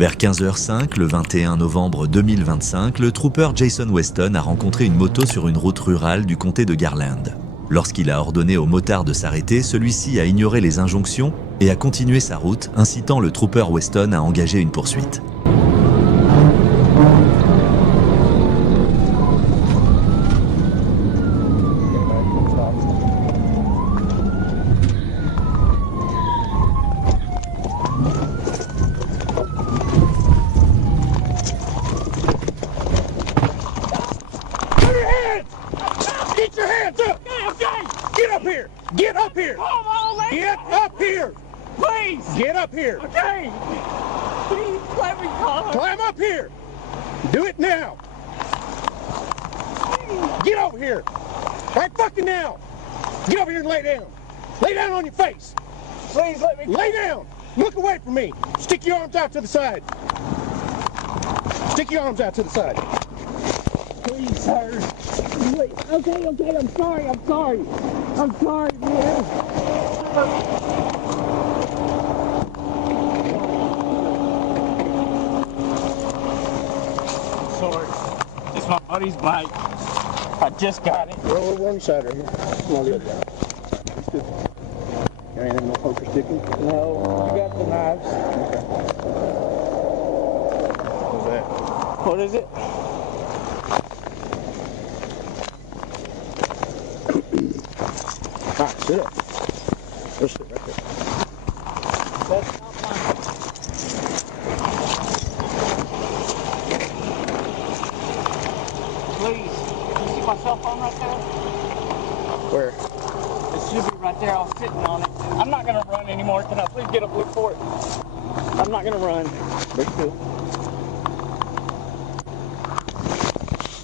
Vers 15h05, le 21 novembre 2025, le trooper Jason Weston a rencontré une moto sur une route rurale du comté de Garland. Lorsqu'il a ordonné au motard de s'arrêter, celui-ci a ignoré les injonctions et a continué sa route, incitant le trooper Weston à engager une poursuite. Get your hands up! Okay. Get up here! Get up here! Come on, lady! Get up here! Please! Get up here! Okay! Please let me climb! Climb up here! Do it now! Get over here! Right fucking now! Get over here and lay down! Lay down on your face! Please let me... Lay down! Look away from me! Stick your arms out to the side! Stick your arms out to the side! Please, sir. Please. Okay, I'm sorry, man. Sorry. It's my buddy's bike. I just got it. Roll over on the side right here. Come on, the other guy. There ain't no poker sticking? No. You got the knives. Okay. What's that? What is it? All right, sit up. Let's sit right there. That's not mine. Please, can you see my cell phone right there? Where? It should be right there. I was sitting on it. I'm not going to run anymore. Can I please get up, look for it? I'm not going to run. Very cool.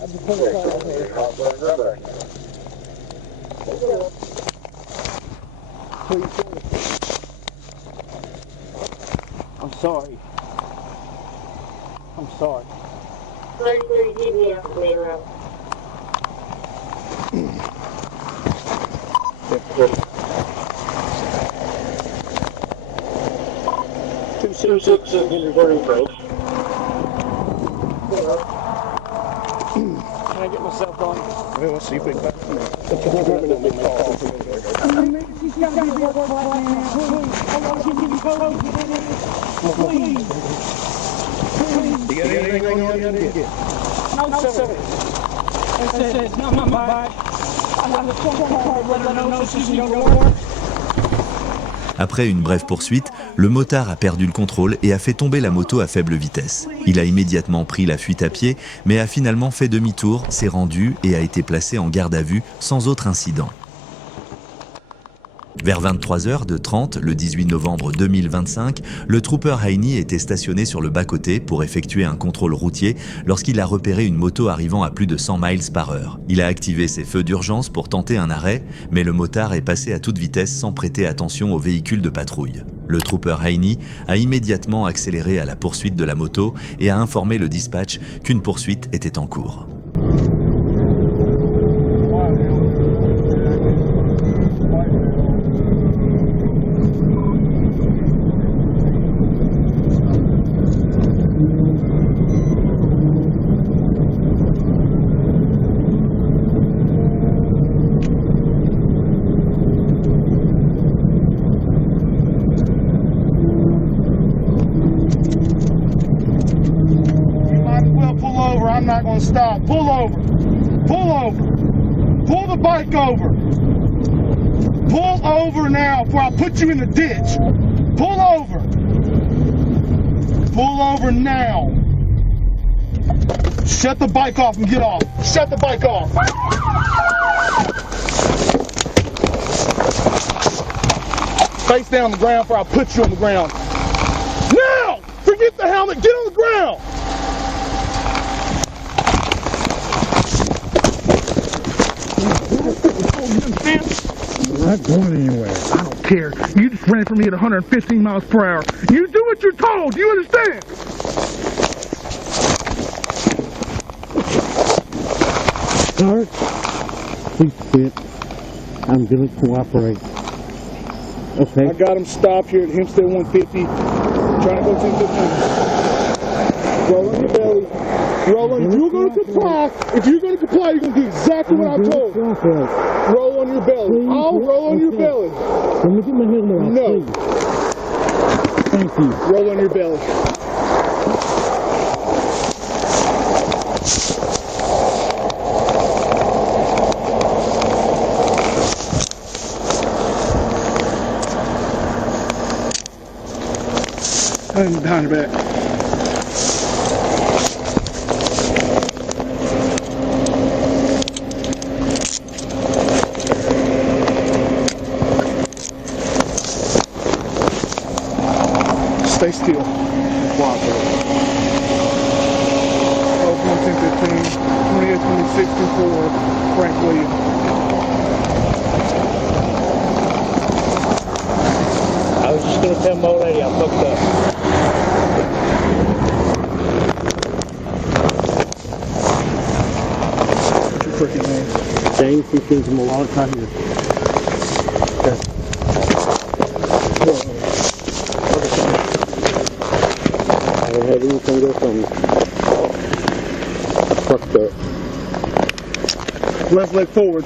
I just put it right here. I'm sorry. I'm sorry. Keep me off the main road. Two six burning break. Can I get my cell phone? Well, let's see if we can back from You got anything on you to get? No, sir. That's it. It's not my bike. I'm going to let her know she's going to work. Après une brève poursuite, le motard a perdu le contrôle et a fait tomber la moto à faible vitesse. Il a immédiatement pris la fuite à pied, mais a finalement fait demi-tour, s'est rendu et a été placé en garde à vue sans autre incident. Vers 23h30, le 18 novembre 2025, le trooper Heini était stationné sur le bas-côté pour effectuer un contrôle routier lorsqu'il a repéré une moto arrivant à plus de 100 miles par heure. Il a activé ses feux d'urgence pour tenter un arrêt, mais le motard est passé à toute vitesse sans prêter attention au véhicule de patrouille. Le trooper Heini a immédiatement accéléré à la poursuite de la moto et a informé le dispatch qu'une poursuite était en cours. I'm not going to stop. Pull over. Pull over. Pull the bike over. Pull over now before I put you in the ditch. Pull over. Pull over now. Shut the bike off and get off. Shut the bike off. Face down on the ground before I put you on the ground. Now! Forget the helmet. Get on the ground. You're not going anywhere. I don't care. You just ran from me at 115 miles per hour. You do what you're told. Do you understand? Sir, please sit. I'm going to cooperate. Okay. I got him stopped here at Hempstead 150. Trying to go to the Roll on your belly. Roll on. If you're going to comply, you're going to do exactly what I told you. Roll on your belly. I'll roll on your belly. Let me get my helmet off. No. Please. Thank you. Roll on your belly. And behind your back. Stay still. Quiet. 12, 10, 15, 28, 26, 24, Frank Williams. I was just gonna tell my old lady I fucked up. What's your freaking name? James, he sends him a lot of time here. I don't have anything to go from me. Fucked up. Left leg forward.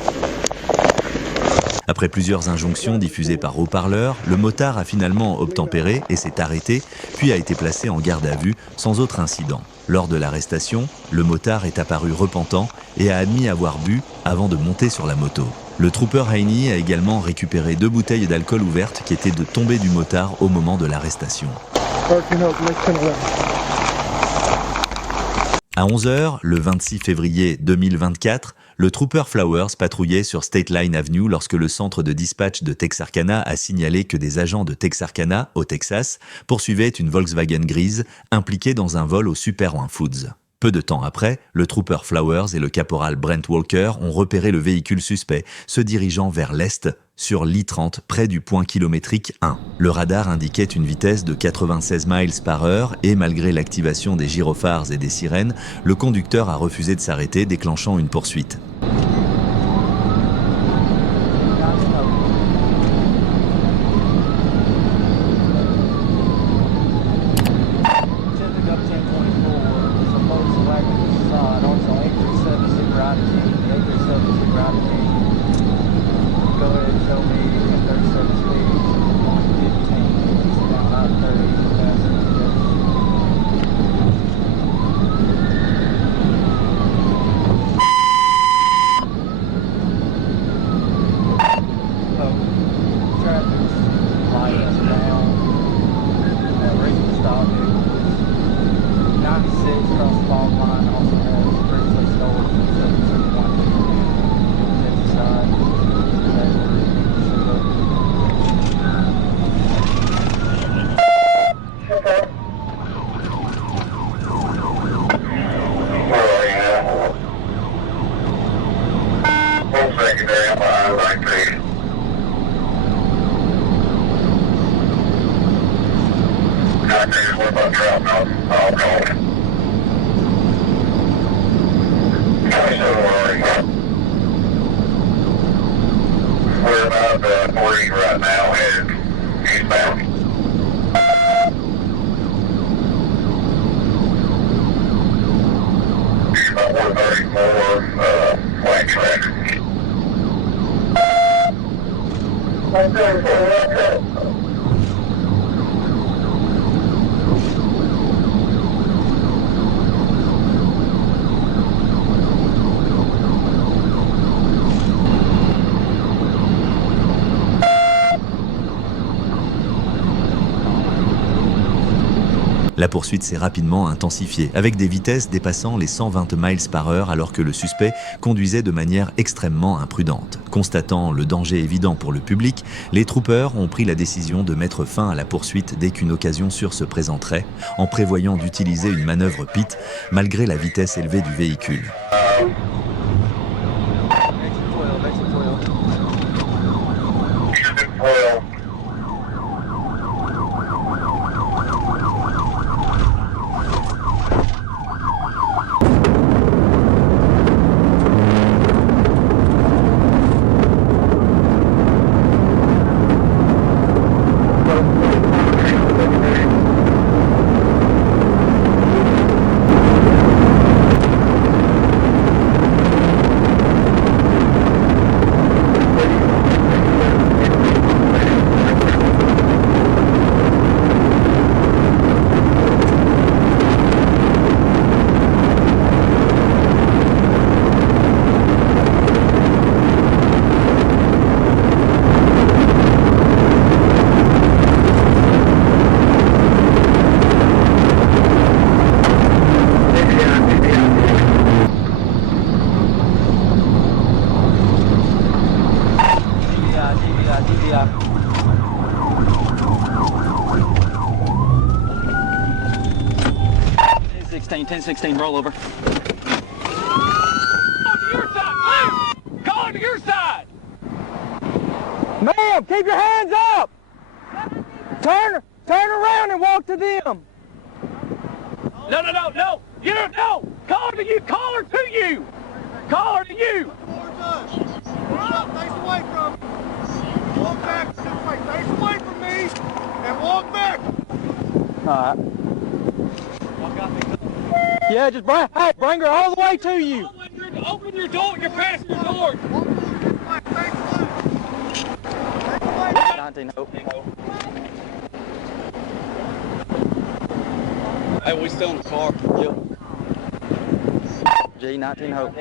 Après plusieurs injonctions diffusées par haut-parleur, le motard a finalement obtempéré et s'est arrêté, puis a été placé en garde à vue sans autre incident. Lors de l'arrestation, le motard est apparu repentant et a admis avoir bu avant de monter sur la moto. Le trooper Heine a également récupéré 2 bouteilles d'alcool ouvertes qui étaient de tombée du motard au moment de l'arrestation. À 11h, le 26 février 2024, le trooper Flowers patrouillait sur State Line Avenue lorsque le centre de dispatch de Texarkana a signalé que des agents de Texarkana, au Texas, poursuivaient une Volkswagen grise impliquée dans un vol au Super One Foods. Peu de temps après, le trooper Flowers et le caporal Brent Walker ont repéré le véhicule suspect se dirigeant vers l'est sur l'I-30 près du point kilométrique 1. Le radar indiquait une vitesse de 96 miles par heure et malgré l'activation des gyrophares et des sirènes, le conducteur a refusé de s'arrêter, déclenchant une poursuite. We're about 40 right now, headed eastbound. About 134, flight traffic. 134, La poursuite s'est rapidement intensifiée, avec des vitesses dépassant les 120 miles par heure alors que le suspect conduisait de manière extrêmement imprudente. Constatant le danger évident pour le public, les troopers ont pris la décision de mettre fin à la poursuite dès qu'une occasion sûre se présenterait, en prévoyant d'utiliser une manœuvre pit malgré la vitesse élevée du véhicule. 10-16, 10-16, roll over. Call to your side! Ma'am, keep your hands up! Turn around and walk to them! No! You don't know! Call her to you! Call her to you! Call her to you! Towards us. Face away from me. Walk back this way. Face away from me and walk back. Alright. Yeah, just bring her all the way to you! Open your door, your passenger door! 19 Hope. Hey, we still in the car? Yep. G19 Hope.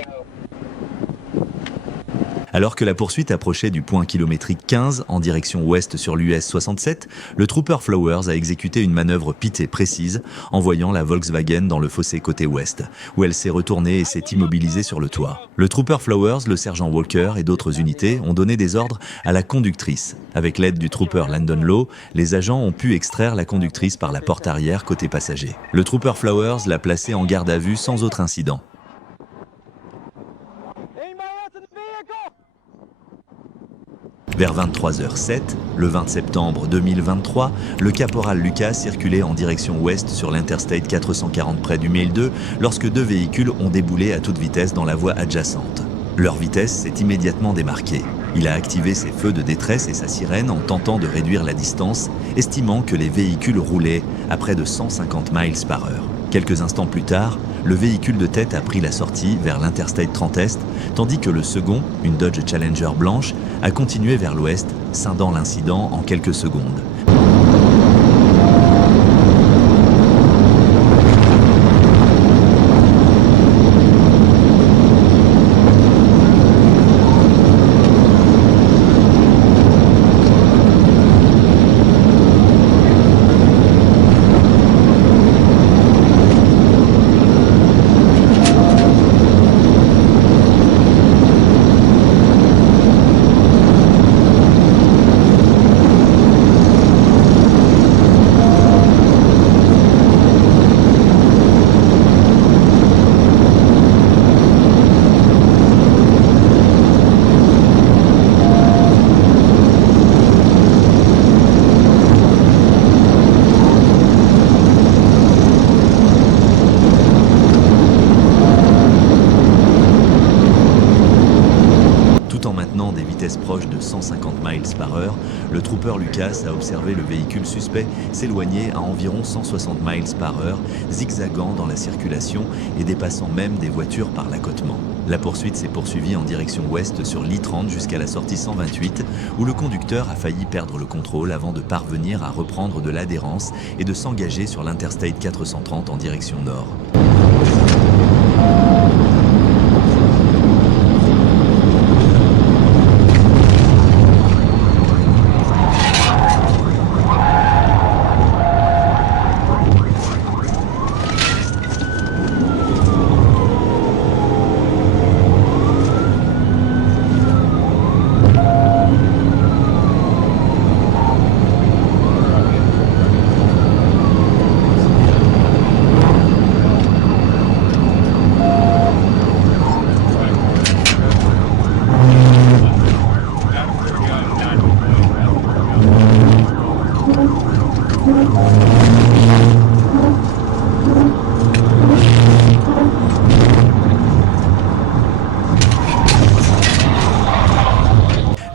Alors que la poursuite approchait du point kilométrique 15 en direction ouest sur l'US 67, le trooper Flowers a exécuté une manœuvre pitée précise, envoyant la Volkswagen dans le fossé côté ouest, où elle s'est retournée et s'est immobilisée sur le toit. Le trooper Flowers, le sergent Walker et d'autres unités ont donné des ordres à la conductrice. Avec l'aide du trooper Landon Lowe, les agents ont pu extraire la conductrice par la porte arrière côté passager. Le trooper Flowers l'a placée en garde à vue sans autre incident. Vers 23h07, le 20 septembre 2023, le caporal Lucas circulait en direction ouest sur l'Interstate 440 près du Mail 2 lorsque deux véhicules ont déboulé à toute vitesse dans la voie adjacente. Leur vitesse s'est immédiatement démarquée. Il a activé ses feux de détresse et sa sirène en tentant de réduire la distance, estimant que les véhicules roulaient à près de 150 miles par heure. Quelques instants plus tard, le véhicule de tête a pris la sortie vers l'Interstate 30 Est, tandis que le second, une Dodge Challenger blanche, a continué vers l'ouest, scindant l'incident en quelques secondes. Proche de 150 miles par heure, le trooper Lucas a observé le véhicule suspect s'éloigner à environ 160 miles par heure, zigzagant dans la circulation et dépassant même des voitures par l'accotement. La poursuite s'est poursuivie en direction ouest sur l'I-30 jusqu'à la sortie 128, où le conducteur a failli perdre le contrôle avant de parvenir à reprendre de l'adhérence et de s'engager sur l'Interstate 430 en direction nord.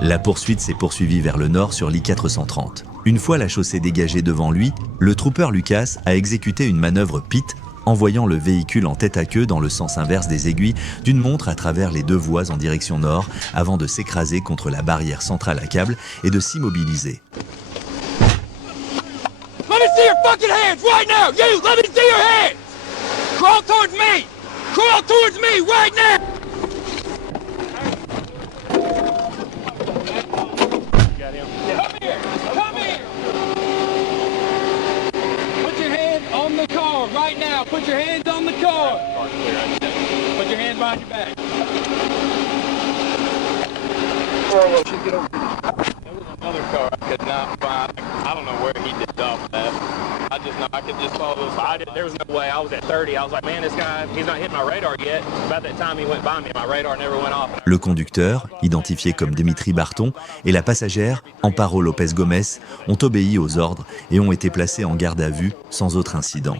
La poursuite s'est poursuivie vers le nord sur l'I-430. Une fois la chaussée dégagée devant lui, le trooper Lucas a exécuté une manœuvre pit, envoyant le véhicule en tête à queue dans le sens inverse des aiguilles d'une montre à travers les deux voies en direction nord, avant de s'écraser contre la barrière centrale à câble et de s'immobiliser. Let me see your fucking hands right now! You! Let me see your hands! Crawl towards me! Crawl towards me right now! Come here! Come here! Put your hand on the car right now! Put your hands on the car! Put your hands behind your back. There was another car I could not find. I don't know where he did off that. I just know I could just follow those. There was no way. I was at 30. I was like, man, this guy, he's not hitting my radar yet. About that time he went by me, my radar never went off. Le conducteur, identifié comme Dimitri Barton, et la passagère, Amparo Lopez Gomez, ont obéi aux ordres et ont été placés en garde à vue sans autre incident.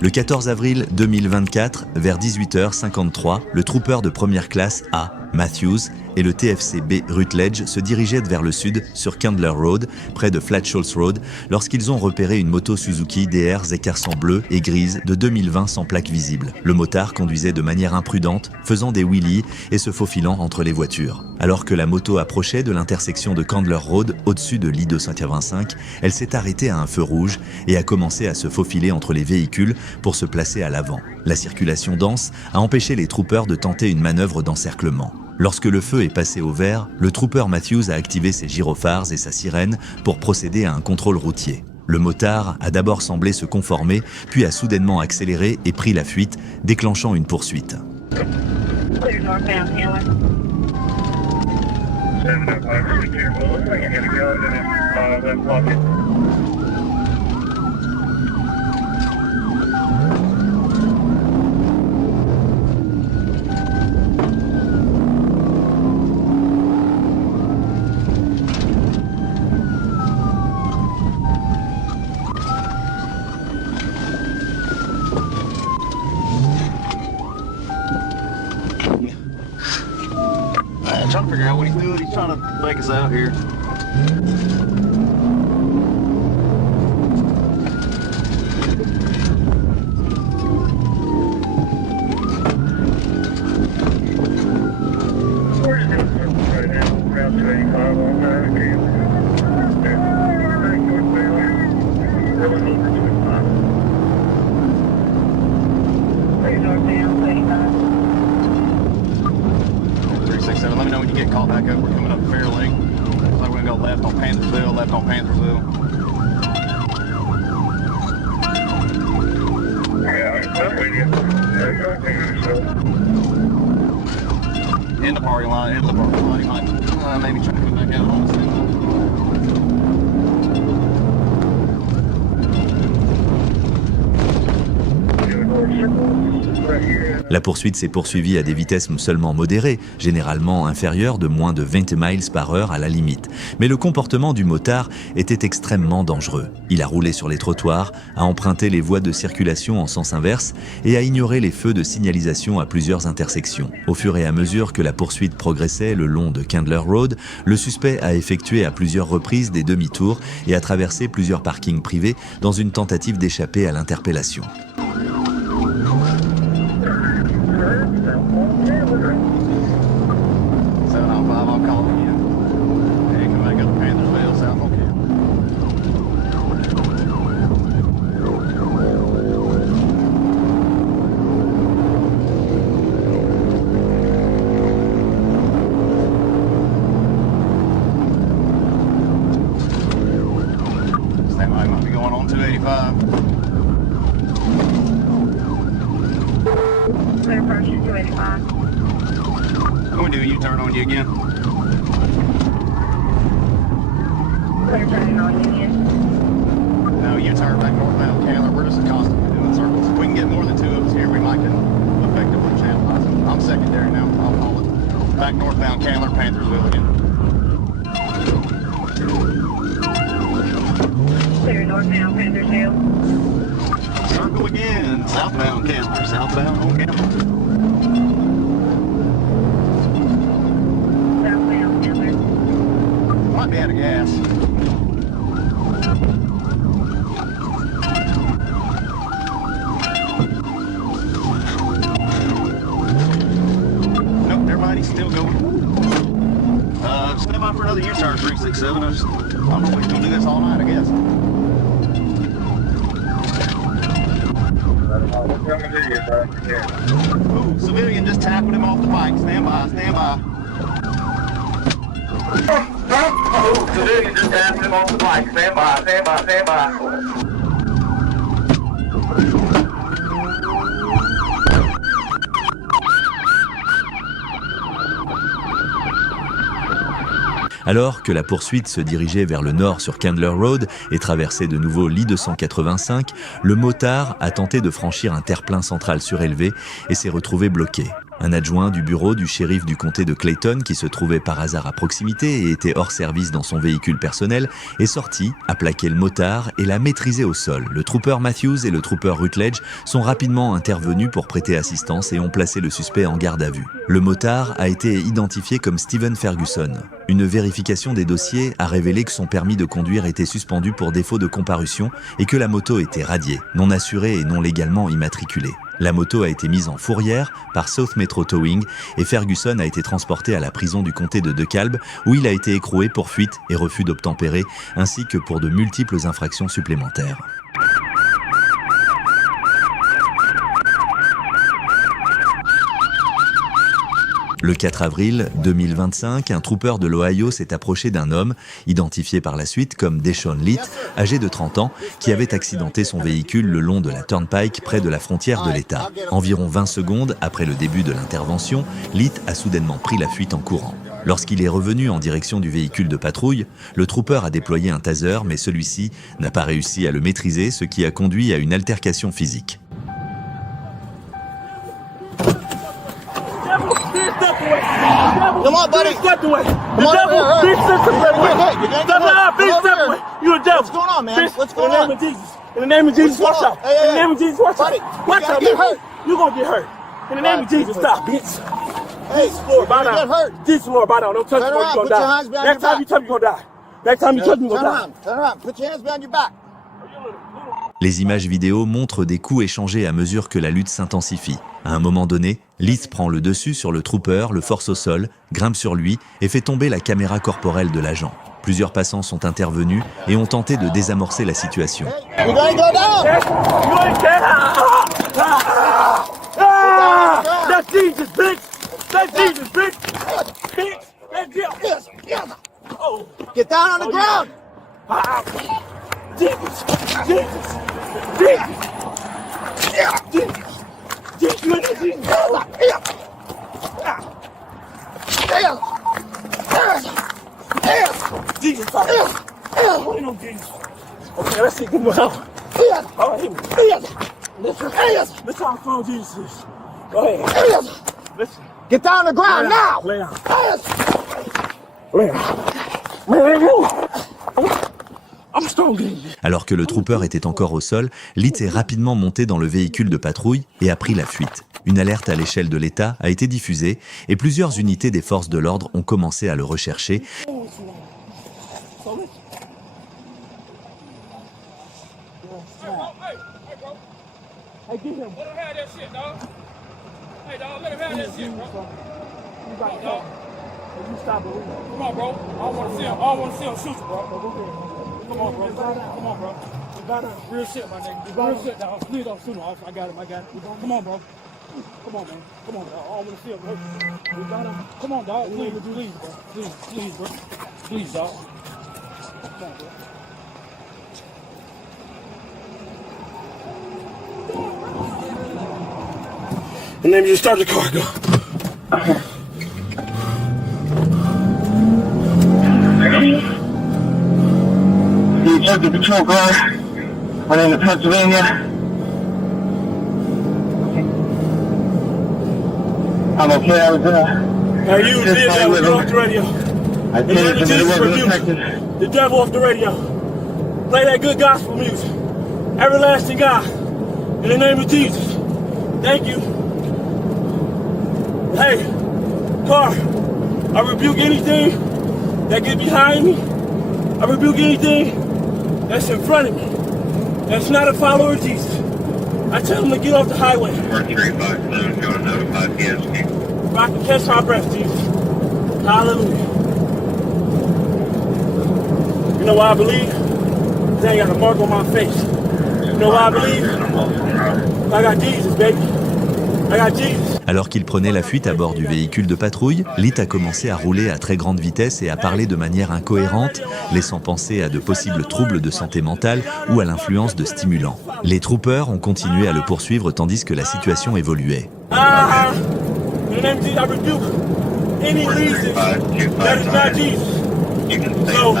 Le 14 avril 2024, vers 18h53, le trooper de première classe A, Matthews, et le TFC B Rutledge se dirigeaient vers le sud sur Candler Road, près de Flat Shoals Road, lorsqu'ils ont repéré une moto Suzuki DR Z400 bleue et grise de 2020 sans plaque visible. Le motard conduisait de manière imprudente, faisant des wheelies et se faufilant entre les voitures. Alors que la moto approchait de l'intersection de Candler Road, au-dessus de l'I-285, elle s'est arrêtée à un feu rouge et a commencé à se faufiler entre les véhicules pour se placer à l'avant. La circulation dense a empêché les troopers de tenter une manœuvre d'encerclement. Lorsque le feu est passé au vert, le trooper Matthews a activé ses gyrophares et sa sirène pour procéder à un contrôle routier. Le motard a d'abord semblé se conformer, puis a soudainement accéléré et pris la fuite, déclenchant une poursuite. Trying to figure out what he's doing. He's trying to make us out here. Let me know when you get called back up. We're coming up Fair Lake. Looks like we're gonna go left on Panthersville. In the parking lot. He might maybe try to come back out on the same. La poursuite s'est poursuivie à des vitesses seulement modérées, généralement inférieures de moins de 20 miles par heure à la limite. Mais le comportement du motard était extrêmement dangereux. Il a roulé sur les trottoirs, a emprunté les voies de circulation en sens inverse et a ignoré les feux de signalisation à plusieurs intersections. Au fur et à mesure que la poursuite progressait le long de Candler Road, le suspect a effectué à plusieurs reprises des demi-tours et a traversé plusieurs parkings privés dans une tentative d'échapper à l'interpellation. 795, I'll call it again. Hey, come back up to Panthersville, South Ocala. Stand by, might be going on 285. Clear approaching 285. I'm gonna do a U-turn on you again. Clear turning on you again. No, U-turn back northbound Candler. We're just constantly doing circles. If we can get more than two of us here, we might can effectively channelize them. I'm secondary now. I'll call it. Back northbound Candler, Panthersville again. Clear northbound Panthersville. Circle again. Southbound Candler. Southbound on Candler. Might be out of gas. Nope, everybody's still going. Stand by for another U-turn, 367. I don't know if we're gonna do this all night, I guess. Ooh, civilian just tackled him off the bike. Stand by, stand by. Oh, civilian just tapped him off the bike. Stand by, stand by, stand by. Alors que la poursuite se dirigeait vers le nord sur Candler Road et traversait de nouveau l'I-285, le motard a tenté de franchir un terre-plein central surélevé et s'est retrouvé bloqué. Un adjoint du bureau du shérif du comté de Clayton, qui se trouvait par hasard à proximité et était hors service dans son véhicule personnel, est sorti, a plaqué le motard et l'a maîtrisé au sol. Le trooper Matthews et le trooper Rutledge sont rapidement intervenus pour prêter assistance et ont placé le suspect en garde à vue. Le motard a été identifié comme Stephen Ferguson. Une vérification des dossiers a révélé que son permis de conduire était suspendu pour défaut de comparution et que la moto était radiée, non assurée et non légalement immatriculée. La moto a été mise en fourrière par South Metro Towing et Ferguson a été transporté à la prison du comté de DeKalb où il a été écroué pour fuite et refus d'obtempérer ainsi que pour de multiples infractions supplémentaires. Le 4 avril 2025, un trooper de l'Ohio s'est approché d'un homme, identifié par la suite comme Deshaun Litt, âgé de 30 ans, qui avait accidenté son véhicule le long de la Turnpike près de la frontière de l'État. Environ 20 secondes après le début de l'intervention, Litt a soudainement pris la fuite en courant. Lorsqu'il est revenu en direction du véhicule de patrouille, le trooper a déployé un taser, mais celui-ci n'a pas réussi à le maîtriser, ce qui a conduit à une altercation physique. Come on, buddy. Step away. Come on, devil. Big step away. Step out. Big step away. You a devil. What's going on, man? What's going on? In the name of Jesus. In the name of Jesus, watch out. In the name of Jesus, watch out. Watch out. Get hurt. You're going to get hurt. In the name of Jesus, stop, bitch. Hey, Lord, bow get down. hurt. Jesus, Lord, bow down. Don't touch me, you're going to die. Next time you touch me, you're going to die. Next time you touch me, you're going to die. Turn around. Put your hands behind your back. Les images vidéo montrent des coups échangés à mesure que la lutte s'intensifie. À un moment donné, Litt prend le dessus sur le trooper, le force au sol, grimpe sur lui et fait tomber la caméra corporelle de l'agent. Plusieurs passants sont intervenus et ont tenté de désamorcer la situation. You're gonna go down. That's Jesus, bitch. That's Jesus, bitch. Bitch. That's Jesus. Oh. Get down on the ground. Jesus! Jesus! Jesus! Jesus! Jesus! Jesus! Okay, let's see. Good one. All right, here we go. Let's try to find Jesus. Go ahead. Listen. Get down on the ground now. Lay down. Lay down. Alors que le trooper était encore au sol, Litt est rapidement monté dans le véhicule de patrouille et a pris la fuite. Une alerte à l'échelle de l'État a été diffusée et plusieurs unités des forces de l'ordre ont commencé à le rechercher. Come on, bro. Come on, bro. Real shit, my nigga. Real shit, dog. Please don't shoot him. I got him. Come on, bro. Come on, man. Come on, bro. I want to see him, bro. We got him. Come on, dog. Please, bro. Please, bro. Please, dog. Come on, bro. And then you just start the car, go. Circuit Patrol car running to Pennsylvania. I'm okay. I was now you did that off the radio. I did it, but it wasn't affected. The devil off the radio. Play that good gospel music. Everlasting God. In the name of Jesus. Thank you. Hey, car, I rebuke anything that gets behind me. I rebuke anything that's in front of me, that's not a follower of Jesus. I tell them to get off the highway. 4357, going to notify PSP. If I can catch my breath, Jesus. Hallelujah. You know why I believe? Because I ain't got a mark on my face. You know why I believe? I got Jesus, baby. I got Jesus. Alors qu'il prenait la fuite à bord du véhicule de patrouille, Litt a commencé à rouler à très grande vitesse et à parler de manière incohérente, laissant penser à de possibles troubles de santé mentale ou à l'influence de stimulants. Les troopers ont continué à le poursuivre tandis que la situation évoluait. So,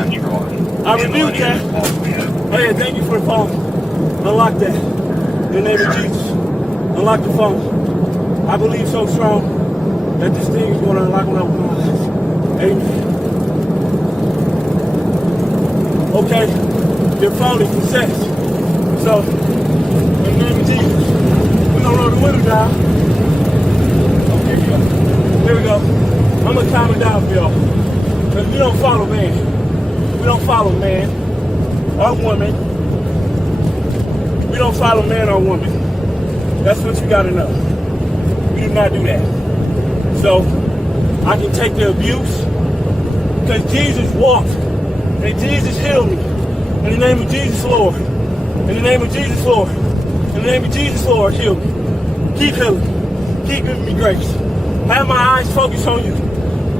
I reviewed that. Oh yeah, thank you for the phone. Unlock that. In the name of Jesus. Unlock the phone. I believe so strong that this thing is going to unlock when I open my eyes. Amen. Okay, your phone is possessed. So, in the name of Jesus, we're gonna roll the window down. Okay, here we go. I'm gonna calm it down for y'all. Because we don't follow man. We don't follow man or woman. We don't follow man or woman. That's what you gotta know. We do not do that. So, I can take the abuse because Jesus walked and Jesus healed me. In the name of Jesus, Lord. In the name of Jesus, Lord. In the name of Jesus, Lord, heal me. Keep healing me. Keep giving me grace. Have my eyes focused on you.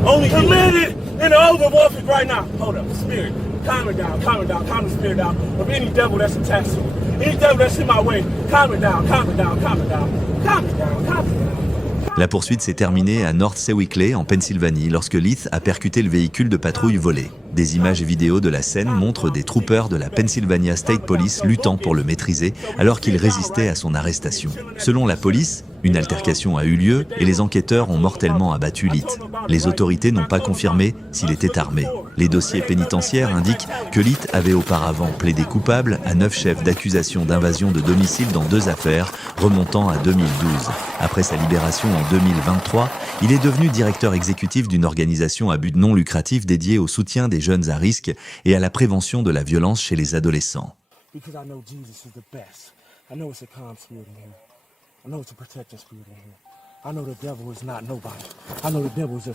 Only commanded in the oath of office right now. Hold up, spirit. Calm it down, calm it down, calm the spirit down. Of any devil that's attached to me. Any devil that's in my way, calm it down, calm it down, calm it down. Calm it down, calm it down. La poursuite s'est terminée à North Sewickley, en Pennsylvanie, lorsque Leith a percuté le véhicule de patrouille volé. Des images et vidéos de la scène montrent des troopers de la Pennsylvania State Police luttant pour le maîtriser alors qu'il résistait à son arrestation. Selon la police, une altercation a eu lieu et les enquêteurs ont mortellement abattu Leith. Les autorités n'ont pas confirmé s'il était armé. Les dossiers pénitentiaires indiquent que Leith avait auparavant plaidé coupable à 9 chefs d'accusation d'invasion de domicile dans 2 affaires remontant à 2012. Après sa libération en 2023, il est devenu directeur exécutif d'une organisation à but non lucratif dédiée au soutien des jeunes à risque et à la prévention de la violence chez les adolescents. Because I know Jesus is the best. I know it's a calm spirit in here. I know it's a protecting spirit in here. I know the devil is not nobody. I know the devil is a